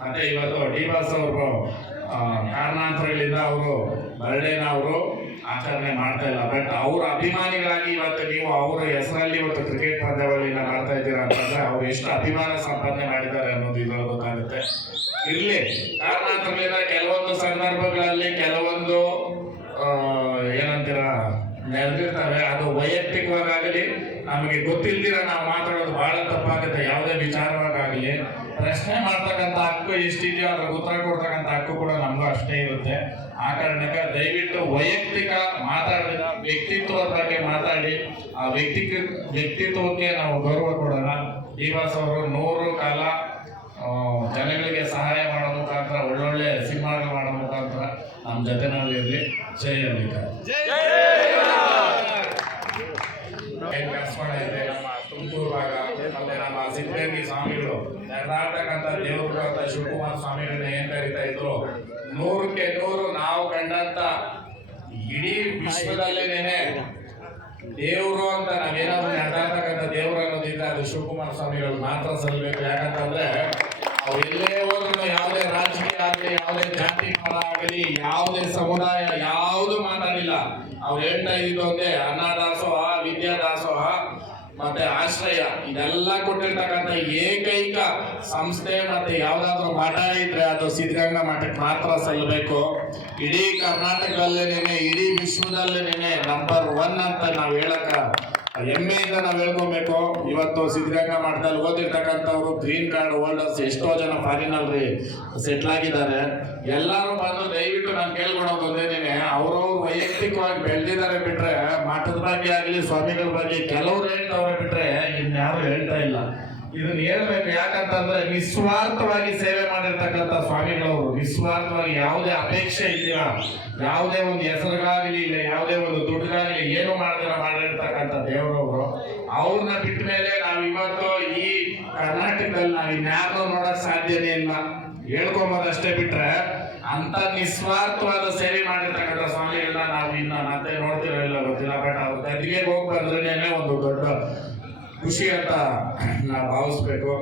ಮತ್ತೆ ಇವತ್ತು D boss ಅವರು ಕಾರಣಾಂತರಗಳಿಂದ ಅವರು ಬರ್ಡೇನ ಅವರು ಆಚರಣೆ ಮಾಡ್ತಾ ಇಲ್ಲ. ಬಟ್ ಅವ್ರ ಅಭಿಮಾನಿಗಳಾಗಿ ಇವತ್ತು ನೀವು ಅವರ ಹೆಸರಲ್ಲಿ ಇವತ್ತು ಕ್ರಿಕೆಟ್ ಪಂದ್ಯಾವಳಿನ ಮಾಡ್ತಾ ಇದ್ದೀರಾ ಅಂತಂದ್ರೆ ಅವ್ರು ಎಷ್ಟು ಅಭಿಮಾನ ಸಂಪಾದನೆ ಮಾಡಿದ್ದಾರೆ ಅನ್ನೋದು ಇದ್ರಲ್ಲಿ ಗೊತ್ತಾಗುತ್ತೆ. ಇರ್ಲಿ, ಕಾರಣಾಂತರಗಳಿಂದ ಕೆಲವೊಂದು ಸಂದರ್ಭಗಳಲ್ಲಿ ಕೆಲವೊಂದು ಏನಂತೀರ ನಡೆದಿರ್ತವೆ. ಅದು ವೈಯಕ್ತಿಕವಾಗಲಿ ನಮಗೆ ಗೊತ್ತಿಲ್ದಿರ ನಾವು ಮಾತಾಡೋದು ಬಹಳ ತಪ್ಪಾಗುತ್ತೆ. ಯಾವುದೇ ವಿಚಾರವಾಗಲಿ ಪ್ರಶ್ನೆ ಮಾಡ್ತಕ್ಕಂಥ ಹಕ್ಕು ಎಷ್ಟಿದೆಯೋ ಅದ್ರ ಉತ್ತರ ಕೊಡ್ತಕ್ಕಂಥ ಹಕ್ಕು ಕೂಡ ನಮಗೂ ಅಷ್ಟೇ ಇರುತ್ತೆ. ಆ ಕಾರಣಕ್ಕೆ ದಯವಿಟ್ಟು ವೈಯಕ್ತಿಕ ಮಾತಾಡಿದ ವ್ಯಕ್ತಿತ್ವದ ಬಗ್ಗೆ ಮಾತಾಡಿ ಆ ವ್ಯಕ್ತಿತ್ವಕ್ಕೆ ನಾವು ಗೌರವ ಕೊಡೋಣ. ಡಿ ಬಾಸ್ ಅವರು 100 ಕಾಲ ಜನಗಳಿಗೆ ಸಹಾಯ ಮಾಡೋ ಮುಖಾಂತರ ಒಳ್ಳೊಳ್ಳೆ ಸಿನಿಮಾಗಳು ಮಾಡೋ ಮುಖಾಂತರ ನಮ್ಮ ಜೊತೆನಲ್ಲಿರಲಿ. ಜೈ ಅಂಬಿಕಾ. ಇದೆ ನಮ್ಮ ತುಮಕೂರು ಭಾಗ ಮತ್ತೆ ನಮ್ಮ ಸಿದ್ಧಗಂಗೆ ಸ್ವಾಮಿಗಳು ನಡೆದಾಡ್ತಕ್ಕಂಥ ದೇವರು ಅಂತ ಶಿವಕುಮಾರ ಸ್ವಾಮಿಗಳನ್ನ ಏನ್ ಕರೀತಾ ಇದ್ರು, 100ಕ್ಕೆ 100 ನಾವು ಕಂಡಂತ ಇಡೀ ವಿಶ್ವದಲ್ಲೇನೆ ದೇವರು ಅಂತ ನಾವೇನಾದ್ರೂ ನಡೆದಾಡ್ತಕ್ಕಂಥ ದೇವರು ಅನ್ನೋದಿದ್ರೆ ಅದು ಶಿವಕುಮಾರ ಸ್ವಾಮಿಗಳು ಮಾತ್ರ ಸಲ್ಲಬೇಕು. ಯಾಕಂತಂದ್ರೆ ಅವ್ರು ಎಲ್ಲೇ ಹೋದ್ರು ಯಾವುದೇ ರಾಜಕೀಯ ಆಗಲಿ, ಯಾವುದೇ ಜಾತಿ ಮತ ಆಗಲಿ, ಯಾವುದೇ ಸಮುದಾಯ ಯಾವುದು ಮಾತಾಡಿಲ್ಲ. ಅವ್ರು ಹೇಳ್ತಾ ಇದ್ದು ಒಂದೇ, ಅನ್ನದಾಸೋಹ, ವಿದ್ಯಾದಾಸೋಹ ಮತ್ತೆ ಆಶ್ರಯ ಇದೆಲ್ಲ ಕೊಟ್ಟಿರ್ತಕ್ಕಂಥ ಏಕೈಕ ಸಂಸ್ಥೆ ಮತ್ತೆ ಯಾವ್ದಾದ್ರು ಮಠ ಇದ್ರೆ ಅದು ಸಿದ್ಧಗಂಗಾ ಮಠಕ್ಕೆ ಮಾತ್ರ ಸಲ್ಲಬೇಕು. ಇಡೀ ಕರ್ನಾಟಕದಲ್ಲೇನೆ ಇಡೀ ವಿಶ್ವದಲ್ಲೇನೆ ನಂಬರ್ 1 ಅಂತ ನಾವು ಹೇಳಕ ಹೆಮ್ಮೆಯಿಂದ ನಾವು ಹೇಳ್ಕೊಬೇಕು. ಇವತ್ತು ಸಿದ್ಧಗಂಗಾ ಮಠದಲ್ಲಿ ಓದಿರ್ತಕ್ಕಂಥವ್ರು ಗ್ರೀನ್ ಕಾರ್ಡ್ ಹೋಲ್ಡರ್ಸ್ ಎಷ್ಟೋ ಜನ ಫಾರಿನಲ್ಲಿ ಸೆಟ್ಲ್ ಆಗಿದ್ದಾರೆ. ಎಲ್ಲರೂ ಬಂದು ದಯವಿಟ್ಟು ನಾನು ಕೇಳ್ಕೊಳೋದು ಒಂದೇನೆ, ಅವರು ವೈಯಕ್ತಿಕವಾಗಿ ಬೆಳೆದಿದ್ದಾರೆ ಬಿಟ್ರೆ ಮಠದ ಬಗ್ಗೆ ಆಗಲಿ ಸ್ವಾಮಿಗಳ ಬಗ್ಗೆ ಕೆಲವ್ರು ಹೇಳ್ತವ್ರೆ ಬಿಟ್ರೆ ಇನ್ಯಾರು ಹೇಳ್ತಾ ಇಲ್ಲ. ಇದನ್ನ ಹೇಳ್ಬೇಕು. ಯಾಕಂತಂದ್ರೆ ನಿಸ್ವಾರ್ಥವಾಗಿ ಸೇವೆ ಮಾಡಿರ್ತಕ್ಕಂಥ ಸ್ವಾಮಿಗಳವರು ನಿಸ್ವಾರ್ಥವಾಗಿ ಯಾವುದೇ ಅಪೇಕ್ಷೆ ಇಲ್ಲ, ಯಾವುದೇ ಒಂದು ಹೆಸರಿಗಾಗಲಿ ಇಲ್ಲ, ಯಾವುದೇ ಒಂದು ದುಡ್ಡಿಗಾಗಲಿ ಏನು ಮಾಡಿರ್ತಕ್ಕಂಥ ದೇವರವರು. ಅವ್ರನ್ನ ಬಿಟ್ಟ ಮೇಲೆ ನಾವು ಇವತ್ತು ಈ ಕರ್ನಾಟಕದಲ್ಲಿ ನಾವು ಇನ್ಯಾರು ನೋಡಕ್ ಸಾಧ್ಯನೇ ಇಲ್ಲ. ಹೇಳ್ಕೊಂಬೋದಷ್ಟೇ ಬಿಟ್ರೆ ಅಂತ ನಿಸ್ವಾರ್ಥವಾದ ಸೇವೆ ಮಾಡಿರ್ತಕ್ಕಂಥ ಸ್ವಾಮಿಗಳನ್ನ ನಾವು ಇನ್ನ ಮತ್ತೆ ನೋಡ್ತಿರೋ ಇಲ್ಲ ಗೊತ್ತಿಲ್ಲ. ಬಟ್ ಅವ್ರ ಗದ್ದಿಗೆ ಹೋಗಿ ಬಂದ್ರೇನೆ ಒಂದು ದೊಡ್ಡ ಖುಷಿ ಅಂತ ನಾವು ಭಾವಿಸ್ಬೇಕು.